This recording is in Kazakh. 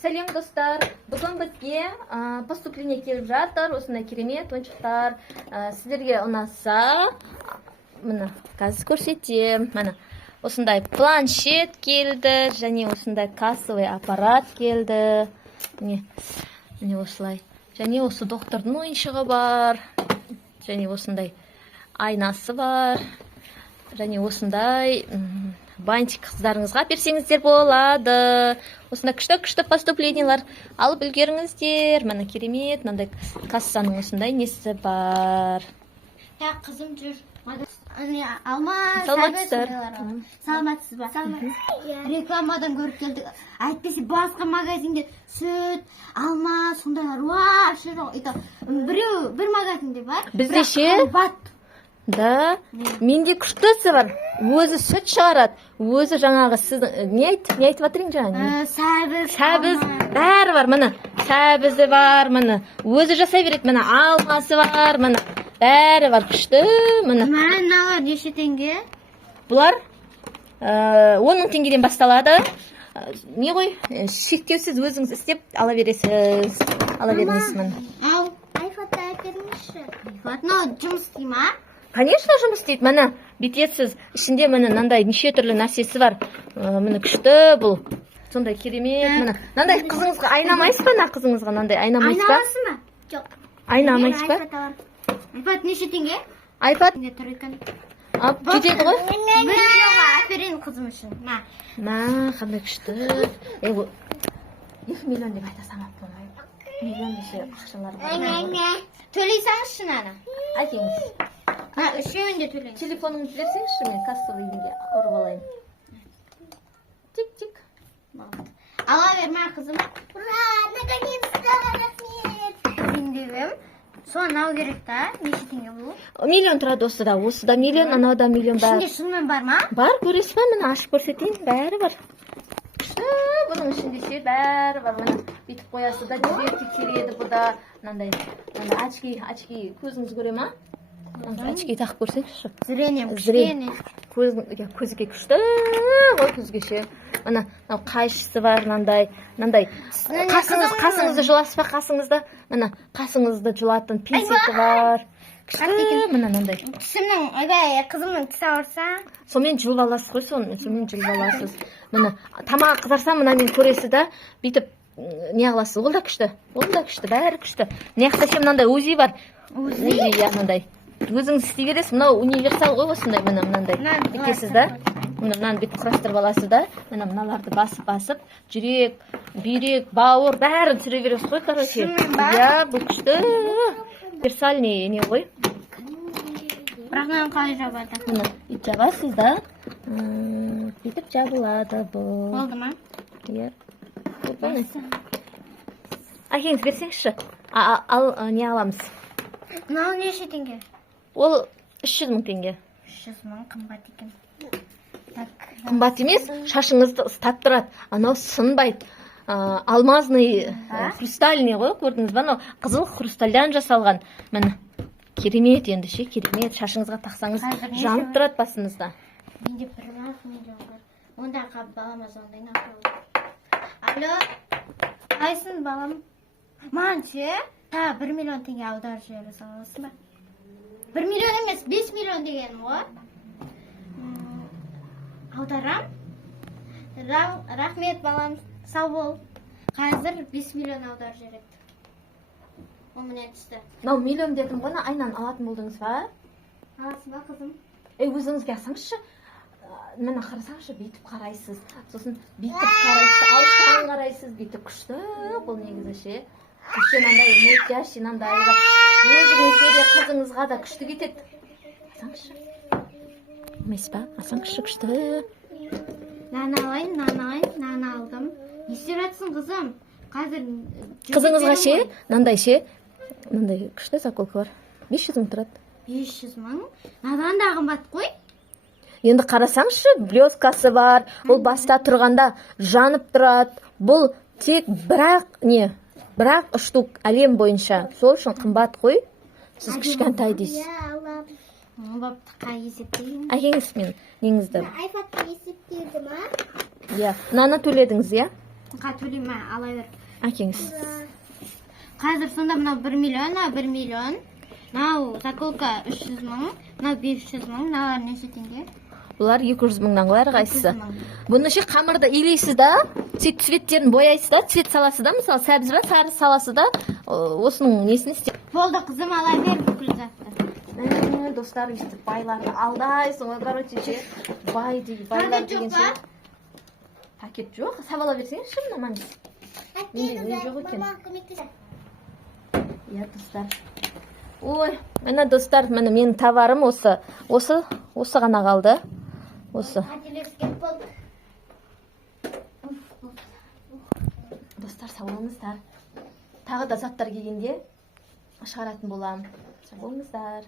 Сәлем достар. Бүгін бізге поступление келіп жатыр. Осындай керемет ойыншықтар. Сіздерге ұнаса, міне қазір көрсетем. Міне осындай планшет келді, және осындай кассовый аппарат келді. Міне осылай. Және осы доктордың ойыншығы бар. Және осындай айнасы бар. Және осындай бантик қыздарыңызға берсеңіздер болады. Осында күшті поступлениялар алып үлгеріңіздер. Мына керемет, мынандай кассаның осындай несі бар. Қызым жүр. Алмаз, саламатсыз ба? Рекламадан көріп келдік. Әйтпесе басқа магазинде сүт, алма, сондайлар вообще жоқ. Бір магазинде бар. Бізде ше? Да, менде күштісі бар. Өзі сүт шығарады. Өзі жаңағы сіз не айтып жатырың жаңағы? Сәбіз, бәрі бар, міне. Сәбізі бар, міне. Өзі жасай береді, міне. Алмасы бар, міне. Бәрі бар, күшті, міне. Мыналар неше теңге? Бұлар 10.000 теңгеден басталады. Не ғой? Шектеусіз өзіңіз істеп ала бересіз. Ала беріңіз, міне. Ал, айфатты әперіңізші. Айфат, жұмыс істей ма? Конечно, жұмыс істейді. Міне, бетесіз. Ішінде міне мынандай неше түрлі нәрсесі бар. Міне күшті бұл. Сондай керемет. Міне, мынандай қызыңызға айнамайсыз ба? Қызыңызға мынандай айнамайсыз ба? Айналасы ма? Жоқ. Айнамайсыз ба? Айфат неше теңге? Айфат? Тұр екен. Кетеді ғой? 1 миллионға әперейін қызым үшін. Қандай күшті. 2 миллион деп айта самап болмай. Миллион десе ақшалар бар. Төлейсаңызшы наны? Әкеңіз. Үшеуінде төлейін. Телефоныңызды берсеңізші, мен кассовыйымды ұрып алайын. Тик-тик. Ала берме қызым. Ура, наконец-то, рахмет. Мендебім. Соған ау керек та, неше теңге бұл? Миллион тұрады осыда. Осыда миллион, анада миллион бар. Ішінде шынымен бар ма? Бар, көресіз ба? Мені ашып көрсетейін. Бәрі бар. Бұның ішінде ше бәрі бар. Мені бүйтіп қоясы да, жүректе келеді бұда. Мынандай очки көзіңіз көре ма? Очки тақып көрсеңізші. Зрением кішкене. Көзге күшті ғой көзге ше. Мына қайшысы бар, мынандай қасыңызды жыласыз ба? Қасыңызда мына қасыңызды жылатын пинцеті бар. Күшті, мынандай. Түсімнің, ойбай, қызымның тіс ауырса. Сонымен жұлып аласыз ғой, сонымен жұлып аласыз. Мына тамақ қызарса, мына мен көресіз да, бүйтіп не аласыз. Ол да күшті, бәрі күшті. Неқта ше мынандай УЗИ бар. УЗИ, мынандай. Өзіңіз істей бересіз, мынау универсал ғой осындай, мынандай. Бітесіз да, мынаны бүйтіп құрастырып аласыз да, мыналарды басып, жүрек, бүйрек, бауыр, бәрін түсіре бересіз ғой, короче. Бұл күшті. Универсальный не ғой. Бірақ мынаны қалай жабады? Бүйтіп жабасыз да, бүйтіп жабылады бұл. Болды ма? Әкеңіз берсеңізші, ал не аламыз? Мынау неше теңге? Ол 300 мың теңге. 300 мың қымбат екен. Қымбат емес, шашыңызды ыстап тұрады. Анау сынбайды. Алмазный, хрустальный ғой, көрдіңіз ба? Қызыл хрустальдан жасалған. Міне, керемет енді ше, керемет. Шашыңызға тақсаңыз жанып тұрады басыңызда. Менде 1 миллион бар. Онда қап баламыз ондай нақылды. Алло, қайсын балам? Маған ше, 1 миллион теңге аударып жібере саласың ба? 1 миллион емес, 5 миллион дегенім ғой. Аударам. Рахмет балам, сау бол. Қазір 5 миллион аударып жібереді. О, міне түсті. Мынау миллион дедім ғой, айнан алатын болдыңыз ба? Аласың ба қызым? Өзіңізге алсаңызшы, мені қарасаңызшы, бүйтіп қарайсыз. Сосын бүйтіп қарайсыз, алыстан қарайсыз, бүйтіп күшті. Бұл негізі ше. Күшті мынандай мөлтяши, мынандай өзіңізге де қызыңызға да күшті кетеді. Алсаңызшы. Емес па? Алсаңызшы күшті. Нан алдым. Не істеп жатсың қызым? Қазір қызыңызға ше, мынандай ше, мынандай күшті заколка бар. 500 мың тұрады. 500 мың? Надан да қымбат қой? Енді қарасаңызшы, блескасы бар. Бұл баста тұрғанда жанып тұрады. Бұл тек бірақ штук әлем бойынша. Сол үшін қымбат қой. Сіз кішкентай дейсіз. Баптыққа есептейін. Әкеңіз мен неңізді. Айфатқа есептейді ма? Наны төледіңіз, төлеймін, ала бер. Әкеңіз. Қазір сонда мынау 1 миллион, мынау 1 миллион. Мынау заколка 300 мың, мынау 500 мың, мыналар неше теңге? Бұлар 200 мыңнан ғой әрқайсысы. 200 мың. Бұны ше қамырды илейсіз да, сөйтіп цветтерін бояйсыз да, цвет саласы да, мысалы сәбіз бен сары саласы да, осының несін істеп. Болды қызым, ала бер бүкіл затты. Достар, өйстіп байларды алдайсың ғой, короче ше, байлар деген ше. Пакет жоқ, сабала берсең ше, мына мамис. Мен жоқ екен. Иә, достар. Ой, міне достар, міне менің товарым осы ғана қалды. Осы. Достар, сау болыңыздар. Тағы да заттар келгенде шығаратын боламын. Сау болыңыздар.